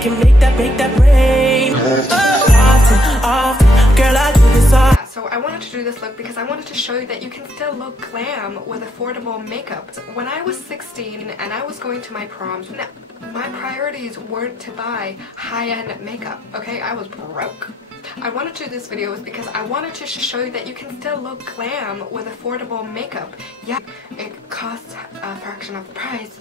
can make that rain. Often, girl, I do this all. So I wanted to do this look because I wanted to show you that you can still look glam with affordable makeup. When I was 16 and I was going to my proms, my priorities weren't to buy high-end makeup, okay? I was broke. I wanted to do this video because I wanted to show you that you can still look glam with affordable makeup. Yeah, it costs a fraction of the price.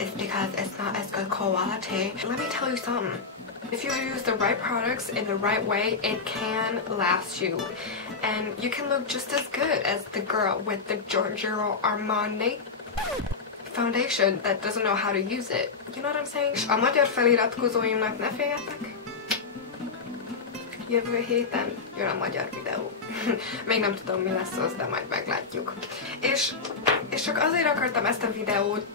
It's because it's not as good quality. Let me tell you something. If you use the right products in the right way, it can last you. And you can look just as good as the girl with the Giorgio Armani foundation that doesn't know how to use it. You know what I'm saying? A magyar feliratkozoimnak ne féljetek. Jövő héten jön a magyar videó. Még nem tudom, mi lesz az, de majd meglátjuk. És csak azért akartam ezt a videót.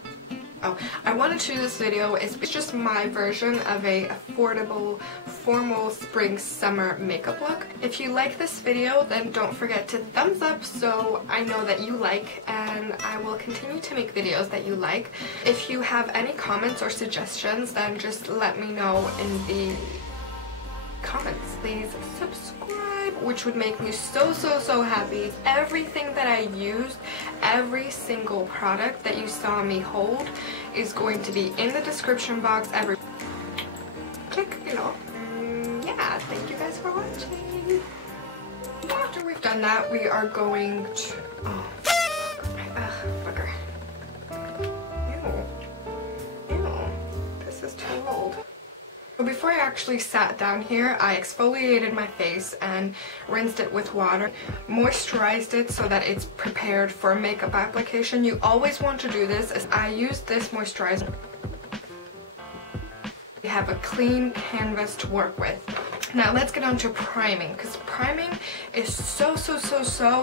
Oh, I wanted to do this video. It's just my version of a affordable, formal spring summer makeup look. If you like this video, then don't forget to thumbs up so I know that you like, and I will continue to make videos that you like. If you have any comments or suggestions, then just let me know in the comments. Please subscribe, which would make me so happy. Everything that I used, every single product that you saw me hold is going to be in the description box. Click below. Yeah, thank you guys for watching. After we've done that, we are going to bugger. Ew, this is too old. Before I actually sat down here, I exfoliated my face and rinsed it with water, moisturized it so that it's prepared for makeup application. You always want to do this. As I use this moisturizer. We have a clean canvas to work with. Now let's get on to priming, because priming is so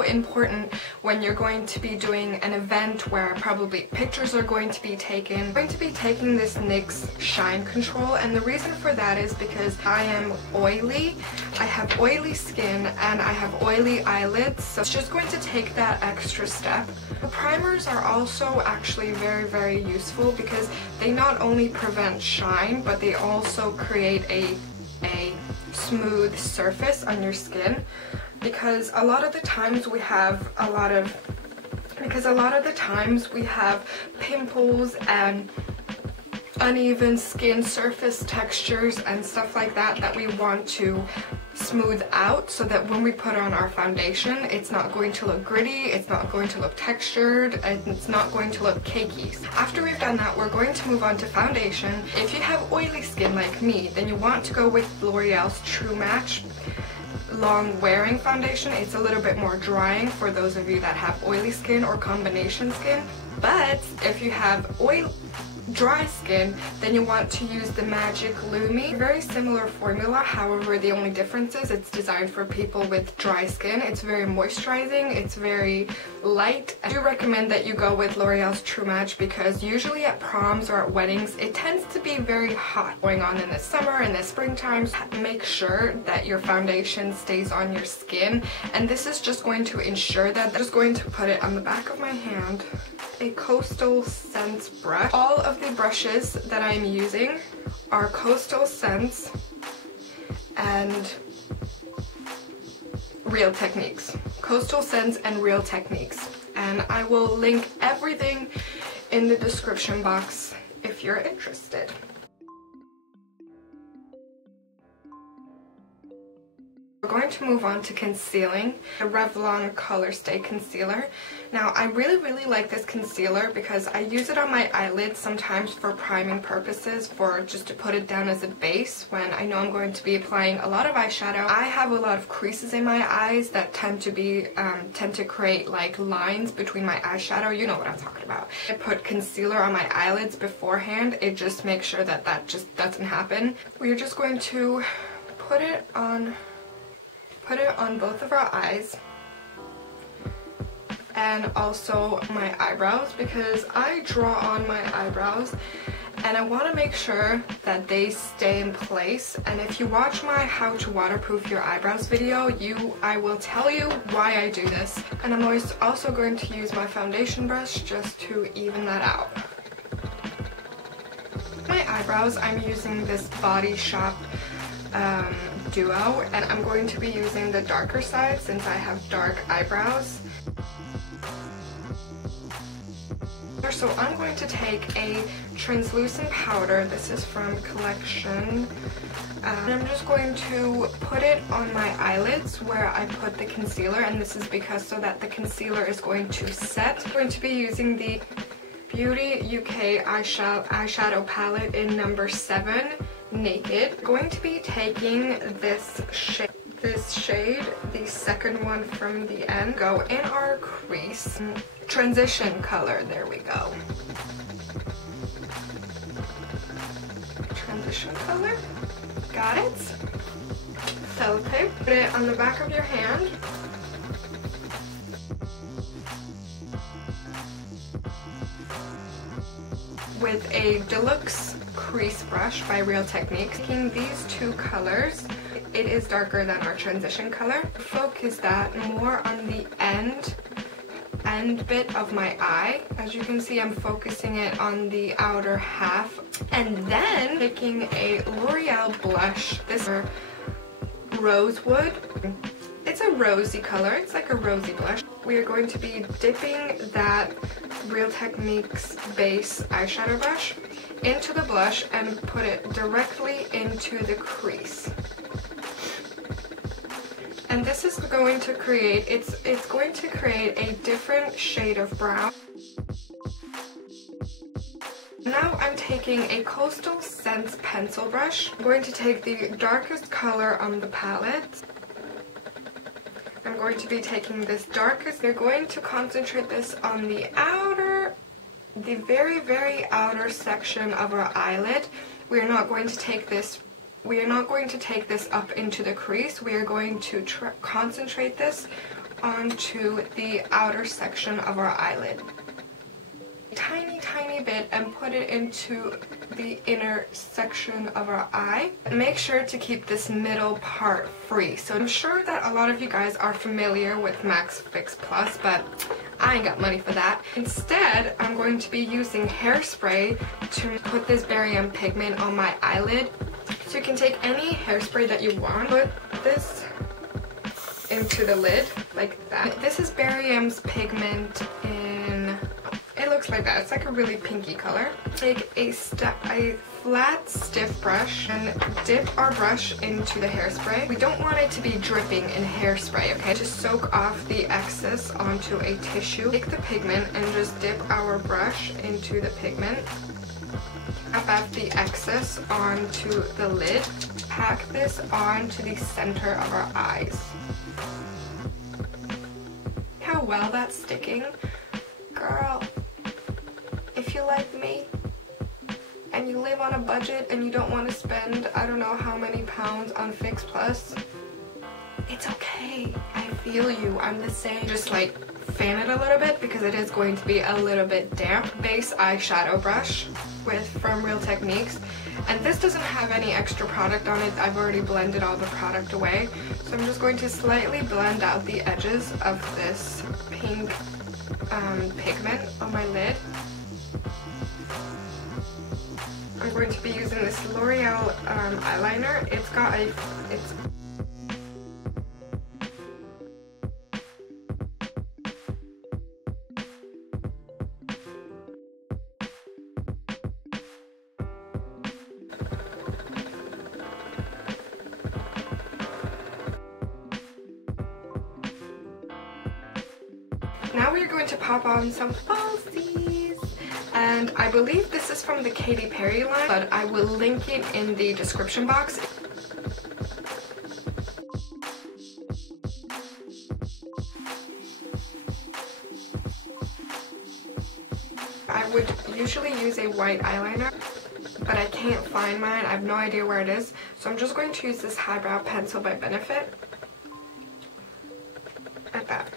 important when you're going to be doing an event where probably pictures are going to be taken. I'm going to be taking this NYX Shine Control, and the reason for that is because I am oily. I have oily skin and I have oily eyelids, so it's just going to take that extra step. The primers are also actually very useful because they not only prevent shine, but they also create a smooth surface on your skin, because a lot of the times we have pimples and uneven skin surface textures and stuff like that that we want to smooth out so that when we put on our foundation, it's not going to look gritty, it's not going to look textured, and it's not going to look cakey. After we've done that, we're going to move on to foundation. If you have oily skin like me, then you want to go with L'Oreal's True Match long wearing foundation. It's a little bit more drying for those of you that have oily skin or combination skin. But if you have dry skin, then you want to use the Magic Lumi. Very similar formula, however the only difference is it's designed for people with dry skin. It's very moisturizing, it's very light. I do recommend that you go with L'Oreal's True Match because usually at proms or at weddings it tends to be very hot going on in the summer and the springtime. Make sure that your foundation stays on your skin, and this is just going to ensure that. I'm just going to put it on the back of my hand. A Coastal Scents brush. All of the brushes that I'm using are Coastal Scents and Real Techniques. Coastal Scents and Real Techniques. And I will link everything in the description box if you're interested. We're going to move on to concealing. The Revlon Color Stay Concealer. Now I really like this concealer because I use it on my eyelids sometimes for priming purposes, for just to put it down as a base when I know I'm going to be applying a lot of eyeshadow. I have a lot of creases in my eyes that tend to create like lines between my eyeshadow. You know what I'm talking about. I put concealer on my eyelids beforehand. It just makes sure that that just doesn't happen. We're just going to put it on both of our eyes and also my eyebrows, because I draw on my eyebrows and I want to make sure that they stay in place. And if you watch my how to waterproof your eyebrows video, I will tell you why I do this. And I'm also going to use my foundation brush just to even that out. My eyebrows, I'm using this Body Shop Duo, and I'm going to be using the darker side since I have dark eyebrows. So I'm going to take a translucent powder. This is from Collention. And I'm just going to put it on my eyelids where I put the concealer, and this is because so that the concealer is going to set. I'm going to be using the Beauty UK eyeshadow palette in number 7, Naked. I'm going to be taking this shade, the second one from the end, go in our crease. Transition color, there we go. Transition color, got it. Sellotape, put it on the back of your hand. With a deluxe crease brush by Real Techniques. Taking these two colors, it is darker than our transition color. Focus that more on the end bit of my eye. As you can see, I'm focusing it on the outer half. And then taking a L'Oreal blush, this is Rosewood. It's a rosy color, it's like a rosy blush. We are going to be dipping that Real Techniques base eyeshadow brush into the blush and put it directly into the crease. And this is going to create, it's going to create a different shade of brown. Now I'm taking a Coastal Scents pencil brush. I'm going to take the darkest color on the palette. I'm going to be taking this darkest. We're going to concentrate this on the very, very outer section of our eyelid. We are not going to take this up into the crease. We are going to concentrate this onto the outer section of our eyelid. Tiny bit and put it into the inner section of our eye. Make sure to keep this middle part free. So I'm sure that a lot of you guys are familiar with MAC Fix Plus, but I ain't got money for that. Instead, I'm going to be using hairspray to put this barium pigment on my eyelid. So you can take any hairspray that you want, put this into the lid like that. This is barium's pigment in, it looks like that. It's like a really pinky color. Take a flat, stiff brush and dip our brush into the hairspray. We don't want it to be dripping in hairspray, okay? To soak off the excess onto a tissue. Take the pigment and just dip our brush into the pigment. Tap out the excess onto the lid. Pack this onto the center of our eyes. How well that's sticking? Girl, if you like me and you live on a budget and you don't want to spend I don't know how many pounds on Fix Plus, it's okay. I feel you. I'm the same. Just like fan it a little bit because it is going to be a little bit damp. Base eyeshadow brush from Real Techniques, and this doesn't have any extra product on it. I've already blended all the product away, so I'm just going to slightly blend out the edges of this pink pigment on my lid. I'm going to be using this L'Oreal eyeliner. Now we're going to pop on some falsies, and I believe this is from the Katy Perry line, but I will link it in the description box. I would usually use a white eyeliner, but I can't find mine. I have no idea where it is, so I'm just going to use this highbrow pencil by Benefit. Like that.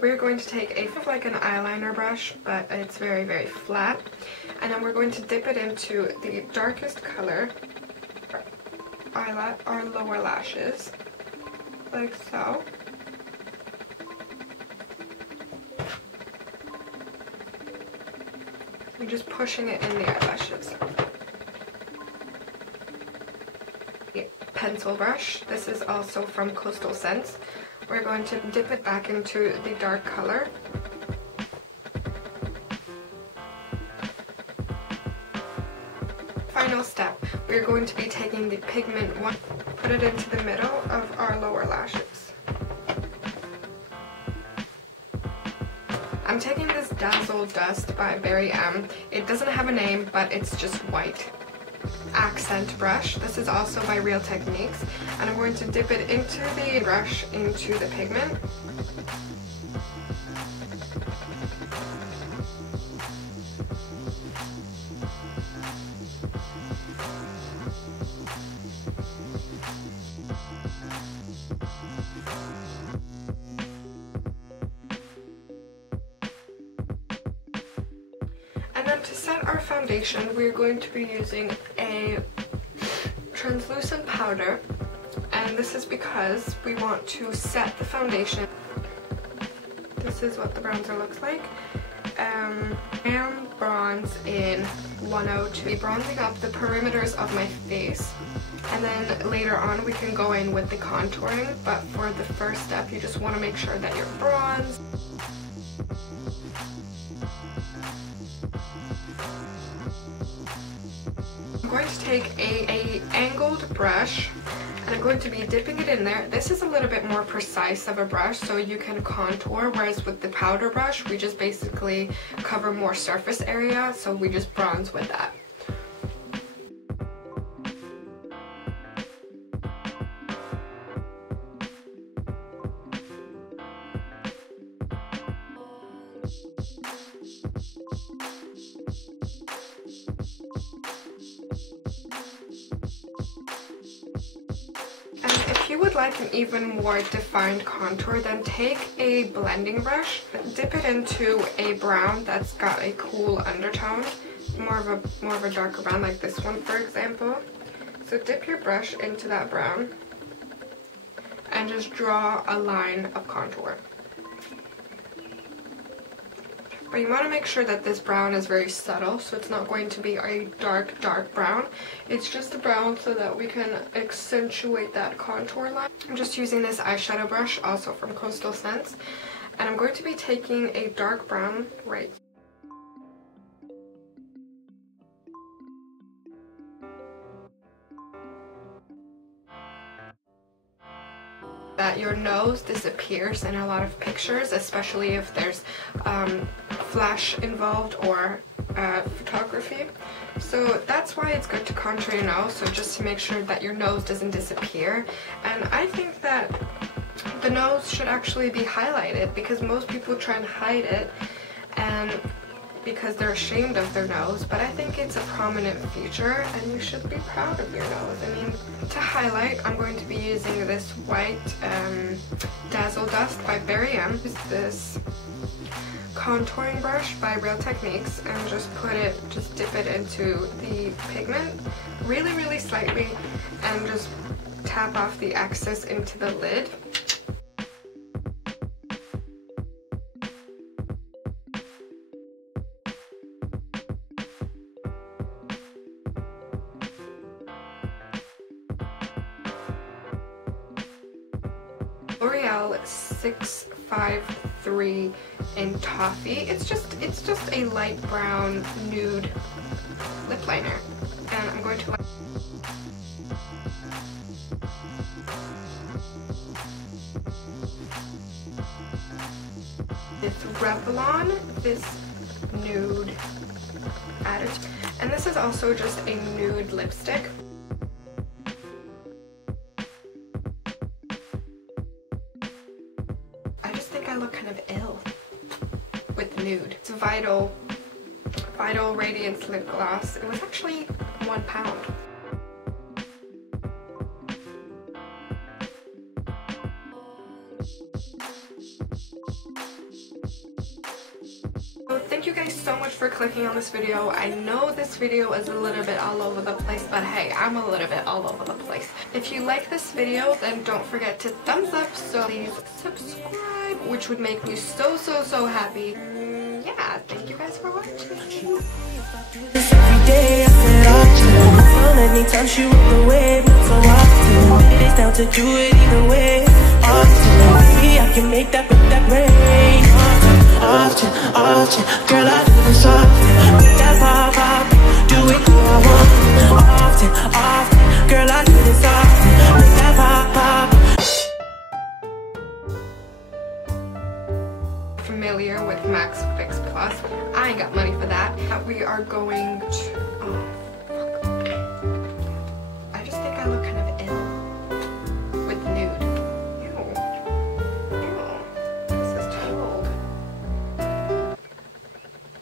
We're going to take like an eyeliner brush, but it's very, very flat, and then we're going to dip it into the darkest color, our lower lashes, like so. You're just pushing it in the eyelashes. Pencil brush. This is also from Coastal Scents. We're going to dip it back into the dark color. Final step, we're going to be taking the pigment one, put it into the middle of our lower lashes. I'm taking this Dazzle Dust by Bori M. It doesn't have a name, but it's just white. Accent brush. This is also by Real Techniques, and I'm going to dip it into the brush into the pigment. And then to set our foundation, we're going to be using a translucent powder, and this is because we want to set the foundation. This is what the bronzer looks like. And bronze in 102. Be bronzing up the perimeters of my face, and then later on we can go in with the contouring, but for the first step you just want to make sure that you're bronzed. I'm going to take a angled brush, and I'm going to be dipping it in there. This is a little bit more precise of a brush, so you can contour, whereas with the powder brush we just basically cover more surface area, so we just bronze with that. If you would like an even more defined contour, then take a blending brush, dip it into a brown that's got a cool undertone, more of a darker brown, like this one for example. So dip your brush into that brown and just draw a line of contour. But you want to make sure that this brown is very subtle, so it's not going to be a dark brown. It's just a brown so that we can accentuate that contour line. I'm just using this eyeshadow brush, also from Coastal Scents, and I'm going to be taking a dark brown right that your nose disappears in a lot of pictures, especially if there's flash involved or photography. So that's why it's good to contour your nose, so just to make sure that your nose doesn't disappear. And I think that the nose should actually be highlighted, because most people try and hide it and because they're ashamed of their nose, but I think it's a prominent feature and you should be proud of your nose. I mean, to highlight, I'm going to be using this white Dazzle Dust by Bori M. This contouring brush by Real Techniques, and just dip it into the pigment really slightly and just tap off the excess into the lid. L'Oreal 653 in Toffee. It's just a light brown nude lip liner, and I'm going to this Revlon, this nude additive, and this is also just a nude lipstick. I look kind of ill with nude. It's Vital Radiance Lip Gloss. It was actually £1. So thank you guys so much for clicking on this video. I know this video is a little bit all over the place, but hey, I'm a little bit all over the place. If you like this video, then don't forget to thumbs up, so please subscribe, which would make me so happy. Yeah, thank you guys for watching. do this every day, I said often. So many times she walked away, not so often. It's down to do it either way, often. Maybe I can make that rain. Often, often, girl, I do this often. Make that pop, pop, do it how I want. Often, often, girl, I do this often. Make that pop, pop. Familiar with Max Fix Plus. I ain't got money for that. We are going to